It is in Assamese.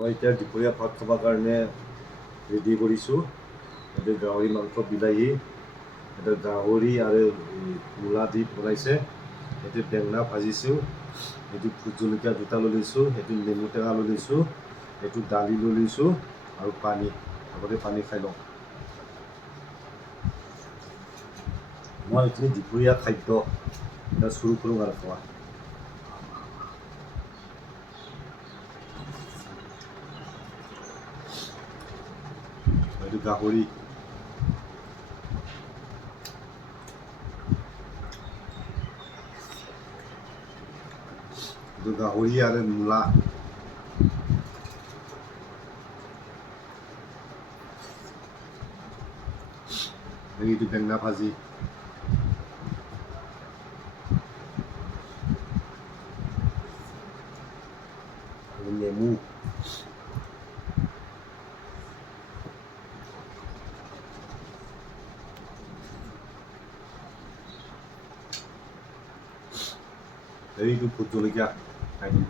মই এতিয়া দুপৰীয়া ভাত খাবৰ কাৰণে ৰেডি কৰিছোঁ। এতিয়া গাহৰি মাংস, বিলাহী, এতিয়া গাহৰি আৰু মূলা দি বনাইছে। সেইটো বেঙেনা ভাজিছোঁ, সেইটো ভোট জলকীয়া দুটা লৈ লৈছোঁ, সেইটো নেমু টেঙা লৈ লৈছোঁ, সেইটো দালি লৈ লৈছোঁ আৰু পানী। আগতে পানী খাই লওঁ। মই এইখিনি দুপৰীয়া খাদ্য এটা চুৰু কৰোঁ আৰু খোৱা। এইটো গাহৰি, এইটো গাহৰি আৰু মূলা। এইটো বেঙেনা ভাজি, নেমু, এইটো ভোট জলকীয়া খাই দিম।